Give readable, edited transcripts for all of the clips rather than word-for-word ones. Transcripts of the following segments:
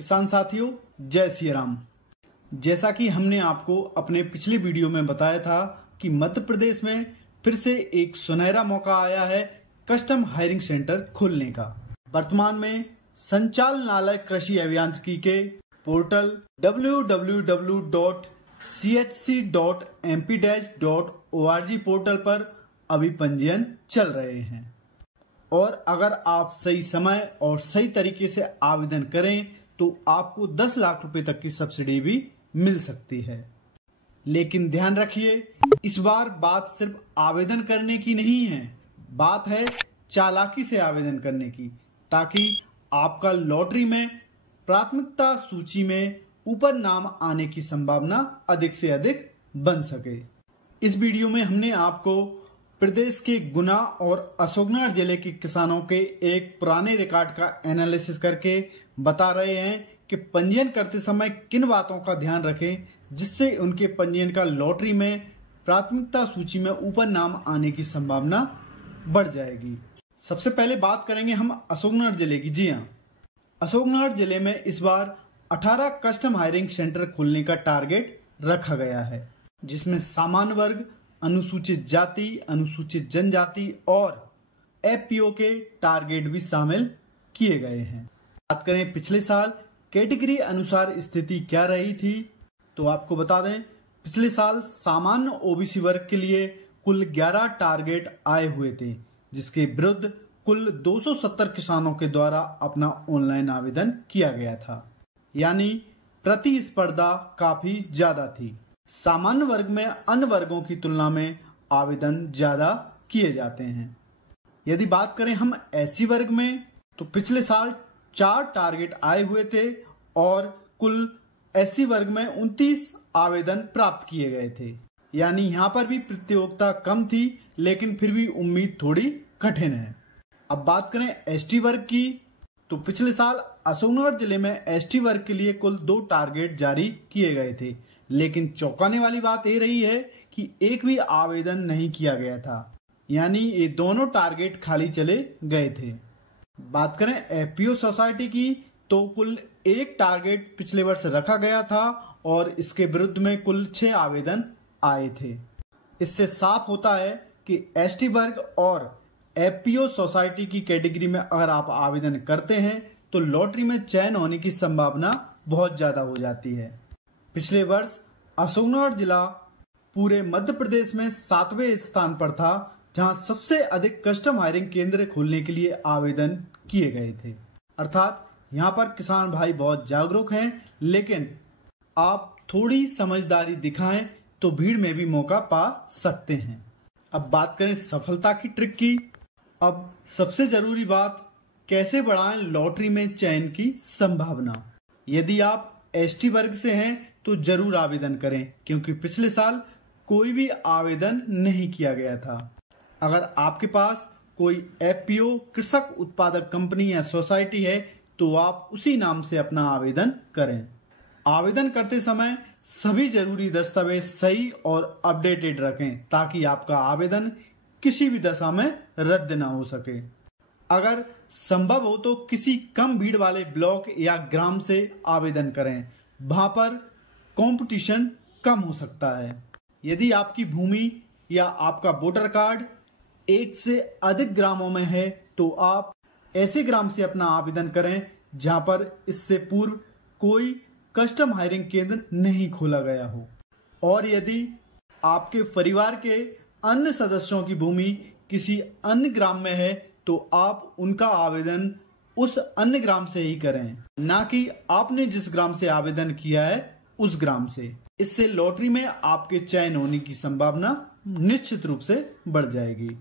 किसान साथियों, जय श्री राम। जैसा कि हमने आपको अपने पिछले वीडियो में बताया था कि मध्य प्रदेश में फिर से एक सुनहरा मौका आया है कस्टम हायरिंग सेंटर खोलने का। वर्तमान में संचालनालय कृषि अभियांत्रिकी के पोर्टल www.chc.mp-org पोर्टल पर अभी पंजीयन चल रहे हैं और अगर आप सही समय और सही तरीके से आवेदन करें तो आपको 10 लाख रुपए तक की सब्सिडी भी मिल सकती है। लेकिन ध्यान रखिए, इस बार बात सिर्फ आवेदन करने की नहीं है, बात है चालाकी से आवेदन करने की, ताकि आपका लॉटरी में प्राथमिकता सूची में ऊपर नाम आने की संभावना अधिक से अधिक बन सके। इस वीडियो में हमने आपको प्रदेश के गुना और अशोकनगर जिले के किसानों के एक पुराने रिकॉर्ड का एनालिसिस करके बता रहे हैं कि पंजीयन करते समय किन बातों का ध्यान रखें जिससे उनके पंजीयन का लॉटरी में प्राथमिकता सूची में ऊपर नाम आने की संभावना बढ़ जाएगी। सबसे पहले बात करेंगे हम अशोकनगर जिले की। जी हाँ, अशोकनगर जिले में इस बार 18 कस्टम हायरिंग सेंटर खोलने का टारगेट रखा गया है, जिसमें सामान्य वर्ग, अनुसूचित जाति, अनुसूचित जनजाति और एफपीओ के टारगेट भी शामिल किए गए हैं। बात करें पिछले साल कैटेगरी अनुसार स्थिति क्या रही थी, तो आपको बता दें पिछले साल सामान्य ओबीसी वर्ग के लिए कुल 11 टारगेट आए हुए थे, जिसके विरुद्ध कुल 270 किसानों के द्वारा अपना ऑनलाइन आवेदन किया गया था, यानी प्रतिस्पर्धा काफी ज्यादा थी। सामान्य वर्ग में अन्य वर्गों की तुलना में आवेदन ज्यादा किए जाते हैं। यदि बात करें हम एससी वर्ग में, तो पिछले साल 4 टारगेट आए हुए थे और कुल एससी वर्ग में 29 आवेदन प्राप्त किए गए थे, यानी यहाँ पर भी प्रतियोगिता कम थी, लेकिन फिर भी उम्मीद थोड़ी कठिन है। अब बात करें एसटी वर्ग की, तो पिछले साल अशोकनगर जिले में एसटी वर्ग के लिए कुल 2 टारगेट जारी किए गए थे, लेकिन चौंकाने वाली बात ये रही है कि एक भी आवेदन नहीं किया गया था, यानी ये दोनों टारगेट खाली चले गए थे। बात करें एफपीओ सोसाइटी की, तो कुल 1 टारगेट पिछले वर्ष रखा गया था और इसके विरुद्ध में कुल 6 आवेदन आए थे। इससे साफ होता है कि एसटी वर्ग और एफपीओ सोसाइटी की कैटेगरी में अगर आप आवेदन करते हैं तो लॉटरी में चयन होने की संभावना बहुत ज्यादा हो जाती है। पिछले वर्ष अशोकनगर जिला पूरे मध्य प्रदेश में 7वें स्थान पर था, जहां सबसे अधिक कस्टम हायरिंग केंद्र खोलने के लिए आवेदन किए गए थे। अर्थात यहां पर किसान भाई बहुत जागरूक हैं, लेकिन आप थोड़ी समझदारी दिखाएं तो भीड़ में भी मौका पा सकते हैं। अब बात करें सफलता की ट्रिक की। अब सबसे जरूरी बात, कैसे बढ़ाएं लॉटरी में चयन की संभावना। यदि आप एसटी वर्ग से हैं तो जरूर आवेदन करें, क्योंकि पिछले साल कोई भी आवेदन नहीं किया गया था। अगर आपके पास कोई एफपीओ कृषक उत्पादक कंपनी या सोसाइटी है तो आप उसी नाम से अपना आवेदन करें। आवेदन करते समय सभी जरूरी दस्तावेज सही और अपडेटेड रखें, ताकि आपका आवेदन किसी भी दशा में रद्द न हो सके। अगर संभव हो तो किसी कम भीड़ वाले ब्लॉक या ग्राम से आवेदन करें, वहां पर कंपटीशन कम हो सकता है। यदि आपकी भूमि या आपका वोटर कार्ड 1 से अधिक ग्रामों में है तो आप ऐसे ग्राम से अपना आवेदन करें जहां पर इससे पूर्व कोई कस्टम हायरिंग केंद्र नहीं खोला गया हो। और यदि आपके परिवार के अन्य सदस्यों की भूमि किसी अन्य ग्राम में है तो आप उनका आवेदन उस अन्य ग्राम से ही करें, ना कि आपने जिस ग्राम से आवेदन किया है उस ग्राम से। इससे लॉटरी में आपके चयन होने की संभावना निश्चित रूप से बढ़ जाएगी।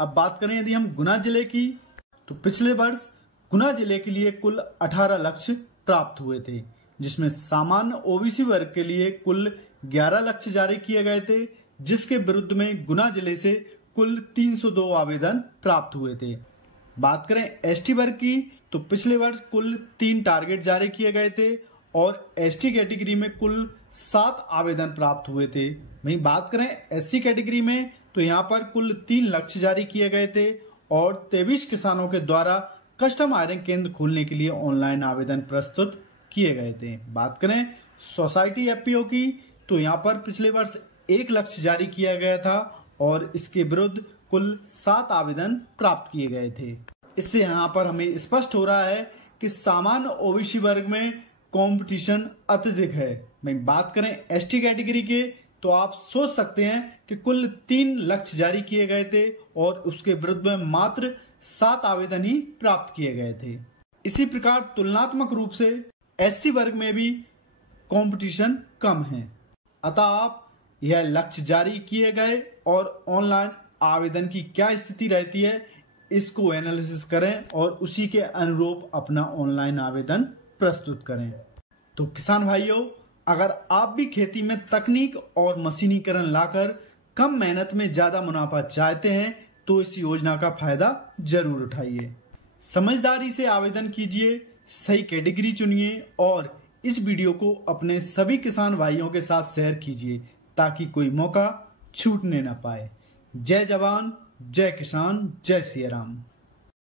अब बात करें यदि हम गुना जिले की, तो पिछले वर्ष गुना जिले के लिए कुल 18 लक्ष्य प्राप्त हुए थे, जिसमें सामान्य ओबीसी वर्ग के लिए कुल 11 लक्ष्य जारी किए गए थे, जिसके विरुद्ध में गुना जिले से कुल 302 आवेदन प्राप्त हुए थे। बात करें एसटी वर्ग की, तो पिछले वर्ष कुल 3 टारगेट जारी किए गए थे और एसटी कैटेगरी में कुल 7 आवेदन प्राप्त हुए थे। वहीं बात करें एससी कैटेगरी में, तो यहाँ पर कुल 3 लक्ष्य जारी किए गए थे और 23 किसानों के द्वारा कस्टम हायरिंग केंद्र खोलने के लिए ऑनलाइन आवेदन प्रस्तुत किए गए थे। बात करें सोसाइटी एफपीओ की, तो यहाँ पर पिछले वर्ष 1 लक्ष्य जारी किया गया था और इसके विरुद्ध कुल 7 आवेदन प्राप्त किए गए थे। इससे यहाँ पर हमें स्पष्ट हो रहा है कि सामान्य ओबीसी वर्ग में कंपटीशन अत्यधिक है। मैं बात करें एसटी कैटेगरी के, तो आप सोच सकते हैं कि कुल 3 लक्ष्य जारी किए गए थे और उसके विरुद्ध में मात्र 7 आवेदन ही प्राप्त किए गए थे। इसी प्रकार तुलनात्मक रूप से एससी वर्ग में भी कंपटीशन कम है। अतः आप यह लक्ष्य जारी किए गए और ऑनलाइन आवेदन की क्या स्थिति रहती है, इसको एनालिसिस करें और उसी के अनुरूप अपना ऑनलाइन आवेदन प्रस्तुत करें। तो किसान भाइयों, अगर आप भी खेती में तकनीक और मशीनीकरण लाकर कम मेहनत में ज्यादा मुनाफा चाहते हैं तो इस योजना का फायदा जरूर उठाइए। समझदारी से आवेदन कीजिए, सही कैटेगरी चुनिए और इस वीडियो को अपने सभी किसान भाइयों के साथ शेयर कीजिए ताकि कोई मौका छूटने न पाए। जय जवान, जय किसान, जय सिया राम।